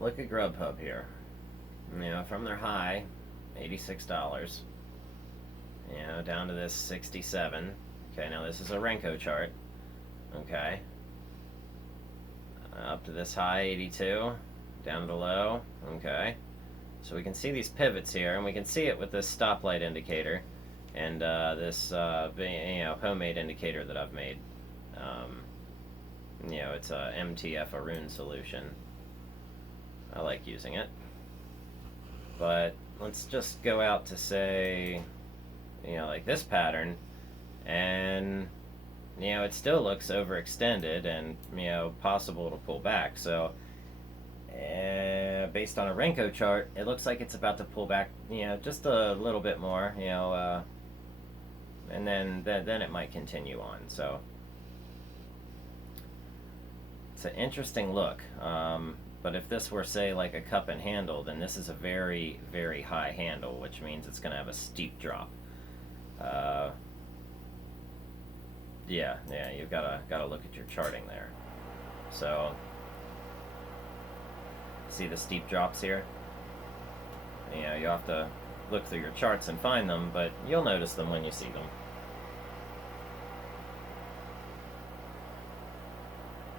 look at Grubhub here. From their high, $86, down to this 67. Okay, now this is a Renko chart. Okay. Up to this high, 82, down to low. Okay. So we can see these pivots here, and we can see it with this stoplight indicator and this homemade indicator that I've made. It's a MTF Arun solution. I like using it. But let's just go out to say, like this pattern, and it still looks overextended and possible to pull back. So based on a Renko chart, it looks like it's about to pull back, just a little bit more, and then it might continue on. So it's an interesting look. But if this were, say, like a cup and handle, then this is a very, very high handle, which means it's going to have a steep drop. Yeah, you've gotta look at your charting there. So, see the steep drops here? You have to look through your charts and find them, but you'll notice them when you see them.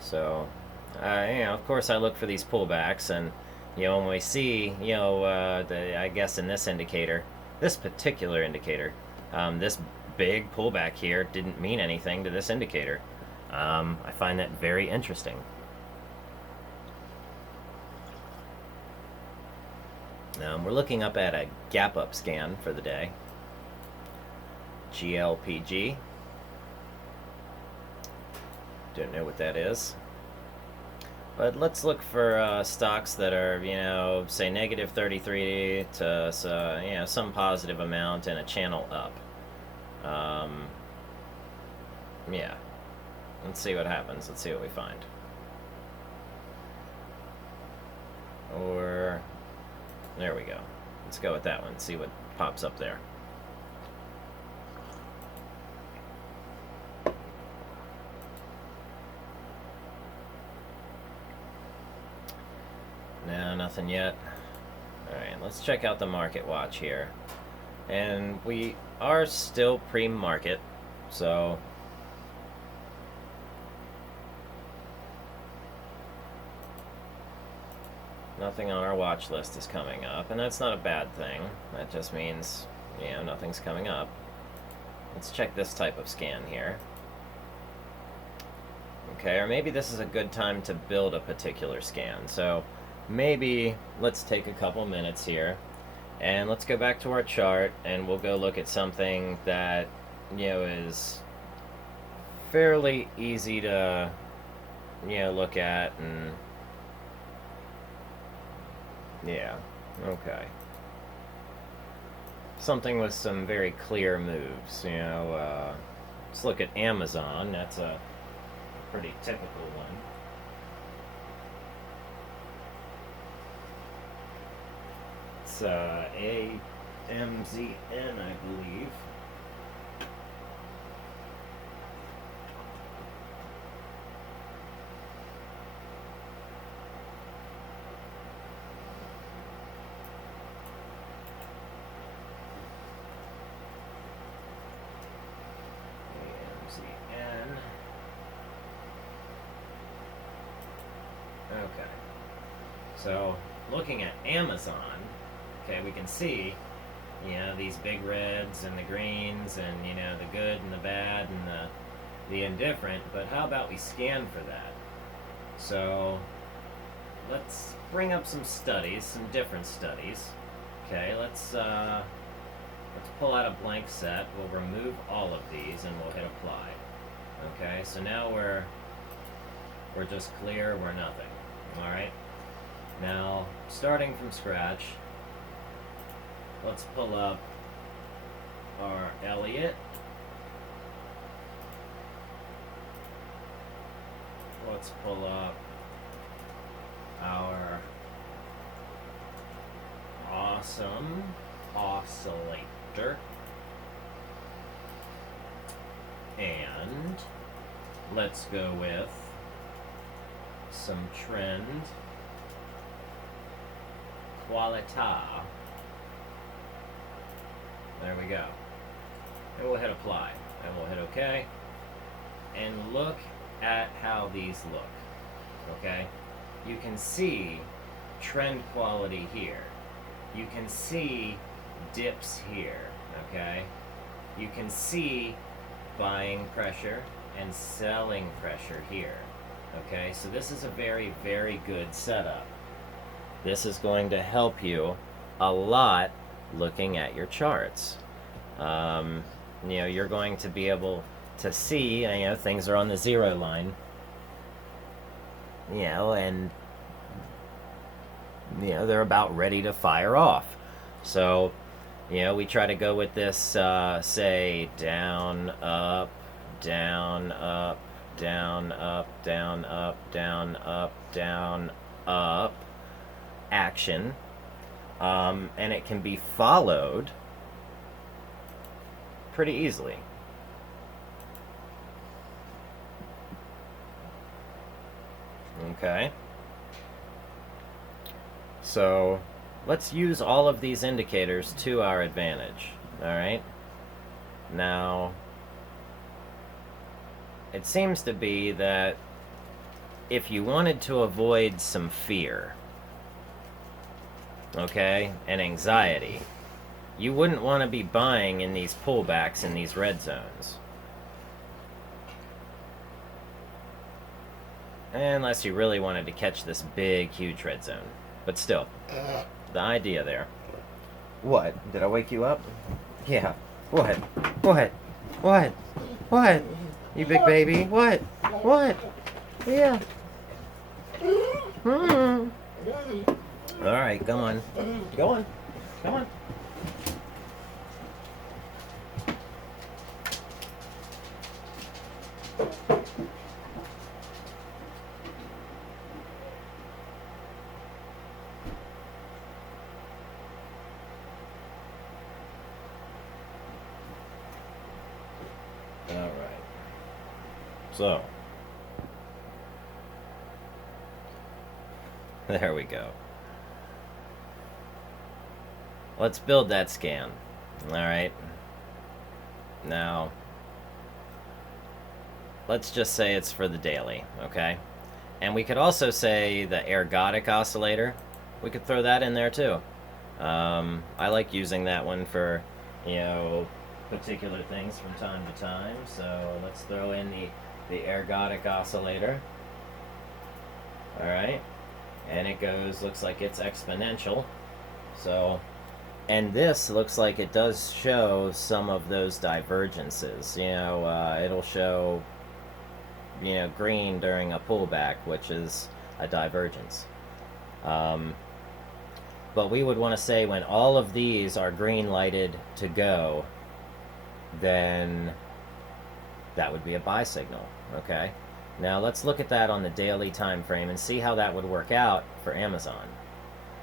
So, of course I look for these pullbacks, and, when we see, I guess in this indicator, this particular indicator, this big pullback here didn't mean anything to this indicator. I find that very interesting. We're looking up at a gap up scan for the day. GLPG. Don't know what that is. But let's look for stocks that are, say negative 33 to some positive amount and a channel up. Yeah. Let's see what happens. Let's see what we find. Or, there we go. Let's go with that one. See what pops up there. No, nothing yet. Alright, let's check out the market watch here. And we are still pre-market, so nothing on our watch list is coming up, and that's not a bad thing. That just means, nothing's coming up. Let's check this type of scan here. Okay, or maybe this is a good time to build a particular scan. So maybe let's take a couple minutes here and let's go back to our chart, and we'll go look at something that is fairly easy to look at. And yeah, okay, something with some very clear moves. Let's look at Amazon. That's a pretty typical one. It's AMZN, I believe. AMZN. Okay. So, looking at Amazon, okay, we can see, these big reds and the greens and, the good and the bad and the indifferent, but how about we scan for that? So, let's bring up some studies, some different studies. Okay, let's pull out a blank set. We'll remove all of these and we'll hit apply. Okay, so now we're just clear, we're nothing. Alright, now starting from scratch, let's pull up our Elliott. Let's pull up our awesome oscillator. And let's go with some trend qualita. There we go. And we'll hit apply. And we'll hit OK. And look at how these look. Okay? You can see trend quality here. You can see dips here. Okay? You can see buying pressure and selling pressure here. Okay? So this is a very, very good setup. This is going to help you a lot looking at your charts. You're going to be able to see, things are on the zero line, and they're about ready to fire off. So, we try to go with this, say, down, up, down, up, down, up, down, up, down, up, down, up action. And it can be followed pretty easily. Okay. So let's use all of these indicators to our advantage. All right. Now, it seems to be that if you wanted to avoid some fear, okay, and anxiety, you wouldn't want to be buying in these pullbacks in these red zones. Unless you really wanted to catch this big, huge red zone. But still, the idea there. What? Did I wake you up? Yeah. What? What? What? What? You big baby? What? What? Yeah. Alright, come on. Go on. Come on. Alright. So. There we go. Let's build that scan. Alright. Now, let's just say it's for the daily, okay? And we could also say the ergodic oscillator. We could throw that in there too. I like using that one for, particular things from time to time. So let's throw in the ergodic oscillator. Alright. And it looks like it's exponential. So, and this looks like it does show some of those divergences. It'll show, green during a pullback, which is a divergence. But we would want to say when all of these are green lighted to go, then that would be a buy signal, okay? Now let's look at that on the daily time frame and see how that would work out for Amazon.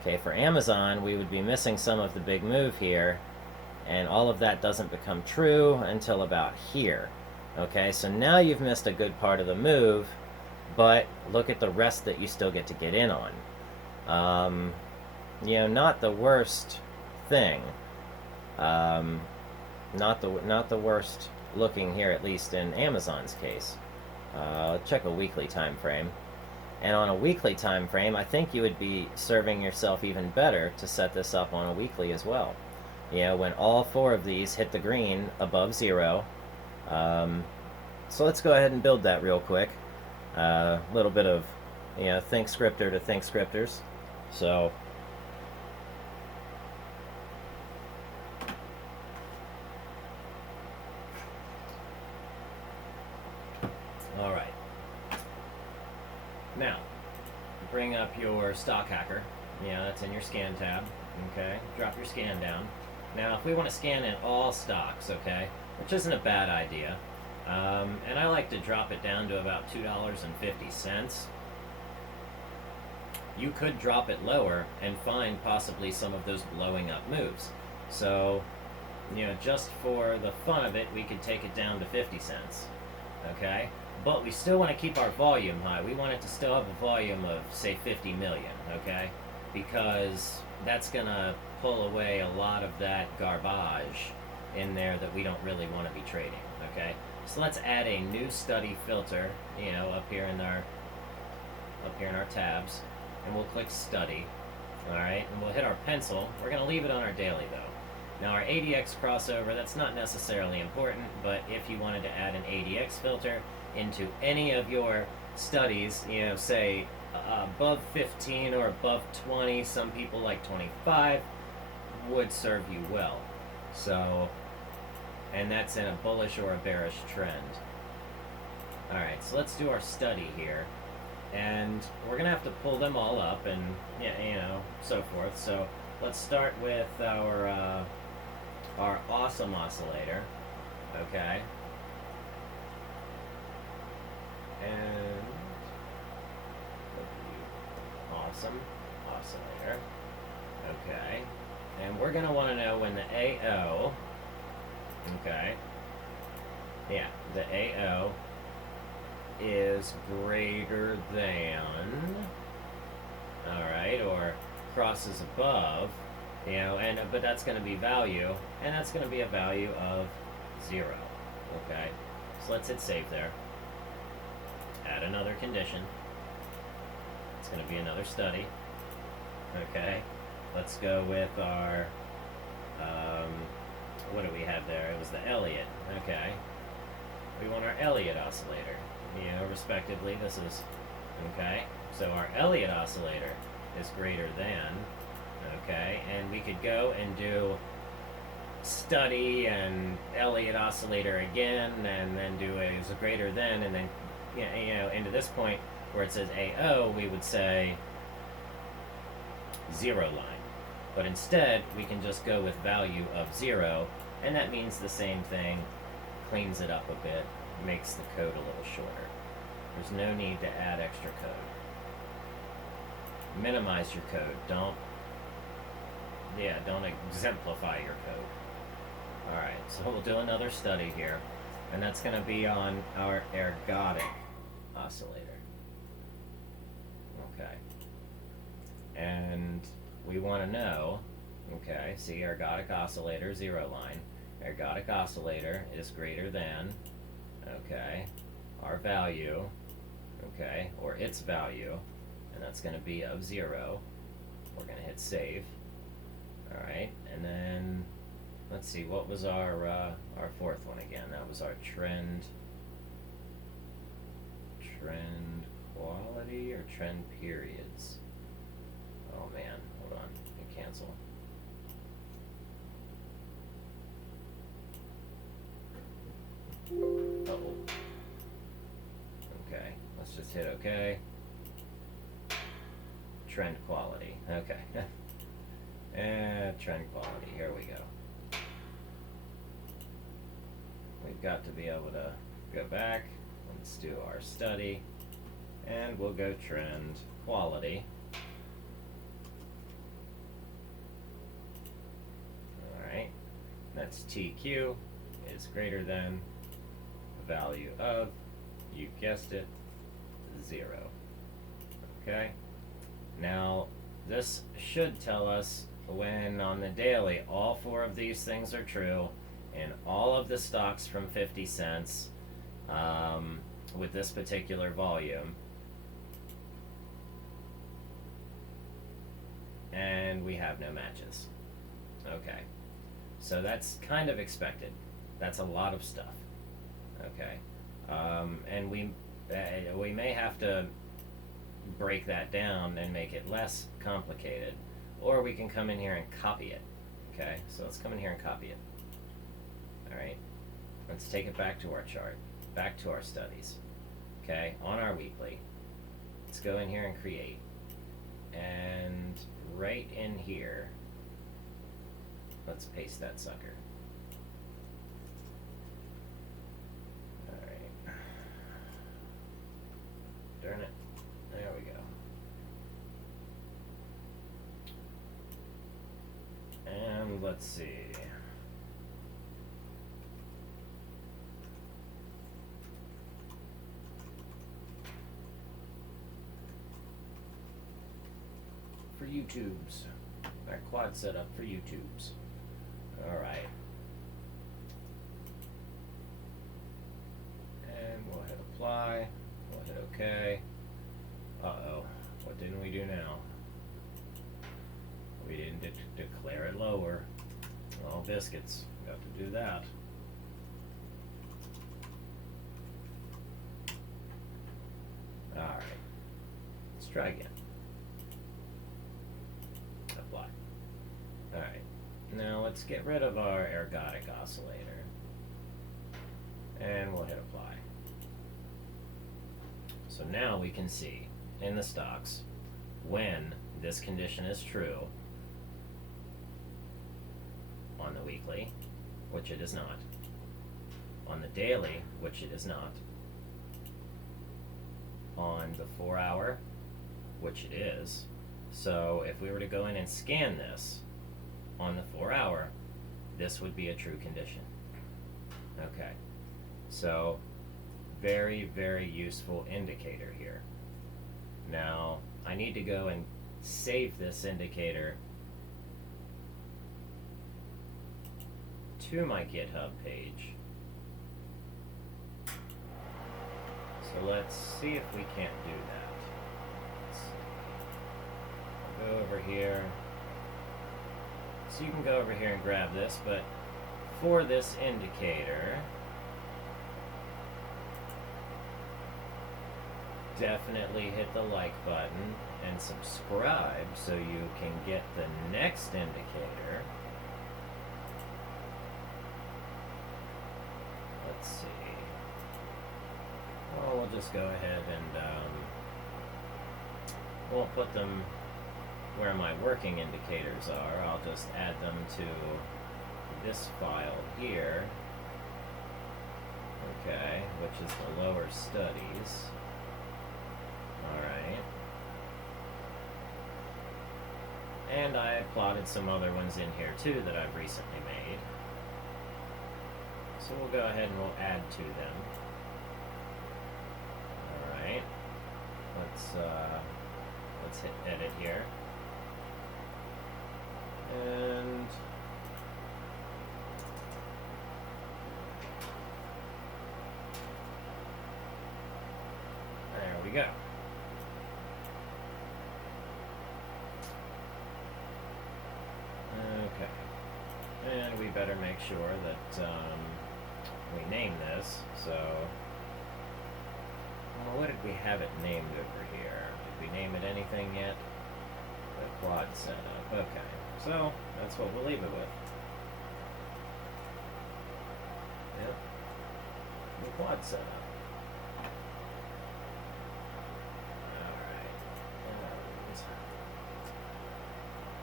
Okay, for Amazon, we would be missing some of the big move here, and all of that doesn't become true until about here. Okay, so now you've missed a good part of the move, but look at the rest that you still get to get in on. Not the worst thing. Not the worst looking here, at least in Amazon's case. Let's check a weekly time frame. And on a weekly time frame, I think you would be serving yourself even better to set this up on a weekly as well. When all four of these hit the green above zero. So let's go ahead and build that real quick. A little bit of, think scripter to think scripters. So, all right. Now, bring up your stock hacker. That's in your scan tab. Okay, drop your scan down. Now, if we want to scan in all stocks, okay, which isn't a bad idea, and I like to drop it down to about $2.50. You could drop it lower and find possibly some of those blowing up moves. So, just for the fun of it, we could take it down to 50 cents. Okay? But we still want to keep our volume high. We want it to still have a volume of, say, 50 million. Okay? because that's going to pull away a lot of that garbage in there that we don't really want to be trading. Okay, so let's add a new study filter, up here in our tabs, and we'll click study. All right, and we'll hit our pencil. We're going to leave it on our daily though. Now our ADX crossover, that's not necessarily important, but if you wanted to add an ADX filter into any of your studies, say above 15 or above 20, some people like 25, would serve you well. So, and that's in a bullish or a bearish trend. All right, so let's do our study here. And we're going to have to pull them all up and, so forth. So let's start with our awesome oscillator. Okay. And awesome oscillator. Okay. And we're going to want to know when the AO, okay, yeah, the AO is greater than, all right, or crosses above, but that's going to be value, and that's going to be a value of 0. Okay, so let's hit save there. Add another condition. It's going to be another study. Okay, let's go with our, what do we have there? It was the Elliott. Okay, we want our Elliott oscillator. Respectively, this is, okay, so our Elliott oscillator is greater than, okay, and we could go and do study and Elliott oscillator again, and then do a greater than, and then, into this point where it says AO, we would say 0 line. But instead, we can just go with value of 0, and that means the same thing, cleans it up a bit, makes the code a little shorter. There's no need to add extra code. Minimize your code. Don't exemplify your code. Alright, so we'll do another study here, and that's going to be on our ergodic oscillator. Okay. And we want to know, okay, see, ergodic oscillator, 0 line. Ergodic oscillator is greater than, okay, our value, okay, or its value, and that's going to be of 0. We're going to hit save. All right, and then let's see, what was our fourth one again? That was our trend quality or trend periods. Oh man, hold on, I cancel. Uh-oh. Okay, let's just hit OK. Trend quality. Okay. And trend quality. Here we go. We've got to be able to go back. Let's do our study. And we'll go trend quality. Alright. That's TQ is greater than the value of, you guessed it, 0. Okay? Now, this should tell us when on the daily all 4 of these things are true and all of the stocks from 50 cents with this particular volume, and we have no matches. Okay, so that's kind of expected. That's a lot of stuff. Okay, and we may have to break that down and make it less complicated, or we can come in here and copy it. Okay, so let's come in here and copy it. Alright, let's take it back to our chart, back to our studies. Okay, on our weekly, let's go in here and create, and right in here, let's paste that sucker. Alright, darn it. There we go. And let's see. for YouTubes. Our quad setup for YouTubes. Alright. And we'll hit apply. We'll hit OK. Uh-oh. What didn't we do now? We didn't declare it lower. Well, biscuits. Got to do that. Alright. Let's try again. Apply. Alright. Now let's get rid of our ergodic oscillator. And we'll hit apply. So now we can see in the stocks when this condition is true on the weekly, which it is not, on the daily, which it is not, on the 4 hour, which it is. So if we were to go in and scan this on the 4 hour, this would be a true condition. Okay, so very, very useful indicator here. Now I need to go and save this indicator to my GitHub page. So let's see if we can't do that. I'll go over here. So you can go over here and grab this, but for this indicator, definitely hit the like button and subscribe so you can get the next indicator. Let's see. Well, we'll just go ahead and won't put them where my working indicators are. I'll just add them to this file here. Okay, which is the lower studies. Alright. And I plotted some other ones in here too that I've recently made. So we'll go ahead and we'll add to them. Alright. Let's hit edit here. And there we go. Okay. And we better make sure that we name this. So, well, what did we have it named over here? Did we name it anything yet? The quad setup. Okay. So, that's what we'll leave it with. Yep. The quad setup.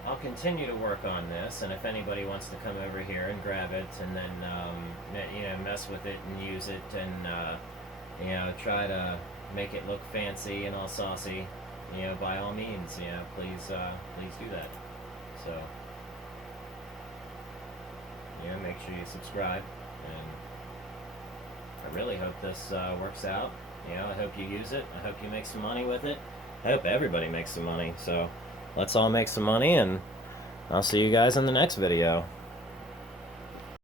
I'll continue to work on this, and if anybody wants to come over here and grab it and then mess with it and use it and try to make it look fancy and all saucy, by all means, please do that. So make sure you subscribe, and I really hope this works out. I hope you use it. I hope you make some money with it. I hope everybody makes some money. So let's all make some money, and I'll see you guys in the next video.